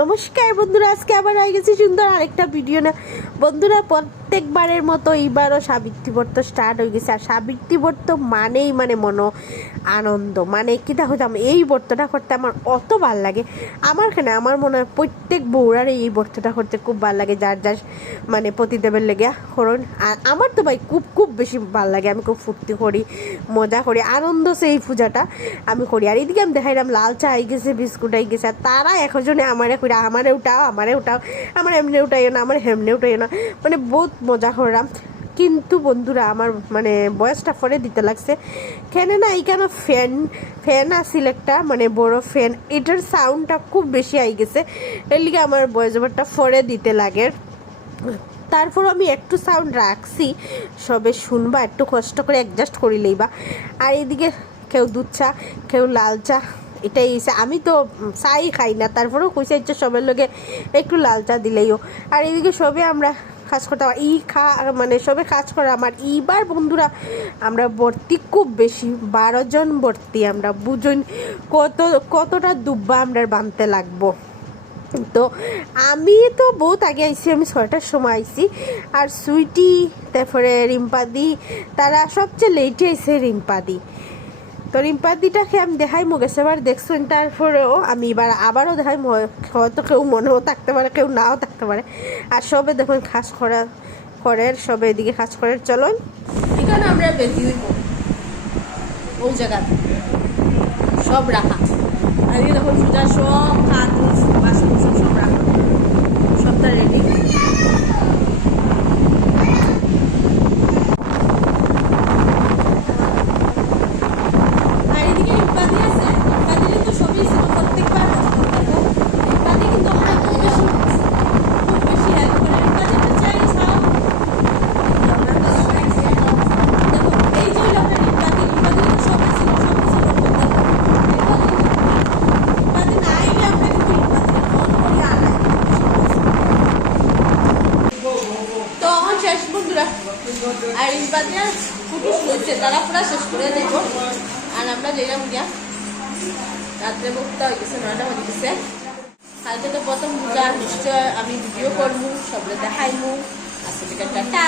নমস্কার বন্ধুরা, আজকে আবার হয়ে গেছি সুন্দর আরেকটা ভিডিও না। বন্ধুরা, প্রত্যেকবারের মতো এইবারও সাবিত্রী ব্রত স্টার্ট হয়ে গেছে। আর সাবিত্রী ব্রত মানেই মনো আনন্দ, মানে কীটা হইতাম এই ব্রতটা করতে আমার অত ভাল লাগে। আমার আমার মনে হয় প্রত্যেক বউরার এই ব্রতটা করতে খুব ভাল লাগে, যার যার মানে প্রতিদেবের লেগে করুন। আর আমার তো ভাই খুব খুব বেশি ভাল লাগে, আমি খুব ফুর্তি করি, মজা করি, আনন্দ সে এই পূজাটা আমি করি। আর এদিকে আমি দেখাইলাম লাল চা আই গেছে, বিস্কুট আই গেছে, আর তারা একজনে আমারে কইরা আমারে উঠাও, আমার এমনি উঠাইও না, আমার হেমনে উঠাইও না, মানে বহুত মজা করলাম। কিন্তু বন্ধুরা, আমার মানে বয়সটা পরে দিতে লাগছে কেন না, এইখানে ফ্যান আসিল একটা, মানে বড় ফ্যান, এটার সাউন্ডটা খুব বেশি আই গেছে, এর লিগে আমার বয়স ওভারটা পরে দিতে লাগে। তারপর আমি একটু সাউন্ড রাখছি, সবে শুনবা, একটু কষ্ট করে অ্যাডজাস্ট করিলেই বা। আর এইদিকে কেউ দুধ চা, কেউ লাল চা, এটাই এসে। আমি তো চাই খাই না, তারপরেও কইসা ইচ্ছে সবের লগে একটু লাল চা দিলেইও। আর এইদিকে সবে আমরা কাজ করতে মানে সবে কাজ করে আমার এইবার বন্ধুরা আমরা ভর্তি খুব বেশি, 12 জন ভর্তি। আমরা বুঝুন কতটা দুব্বা আমরা বানতে লাগবো। তো আমি তো বহুত আগে আইসি, আমি 6টার সময় আইসি। আর সুইটি, তারপরে রিম্পাদি, তারা সবচেয়ে লেটে আইসে রিম্পাদি। তো রিম্পাদিটাকে আমি দেখাই গেছে এবার দেখছেন। তারপরেও আমি এবার আবারও দেখাই, হয়তো কেউ মনেও থাকতে পারে, কেউ নাও থাকতে পারে। আর সবে দেখুন কাজ করে সবে এদিকে কাজ করে। চলো এখানে আমরা বেশি হইব ওই জায়গা সব রাখা। আর এই দেখুন পূজা সব খাত বাসন সব রাখা, সবটা রেডি। আর ইনবাদিয়া কুটুস রয়েছে, তারা পুরা শেষ করে দেবো। আর আমরা যেরকম গিয়া রাত্রে বক্তা হয়ে গেছে, 9টা হয়ে গেছে। কালকে তো প্রথম পূজা, নিশ্চয় আমি ভিডিও করবো, সবরে দেখাইবো। আসলে টাটা।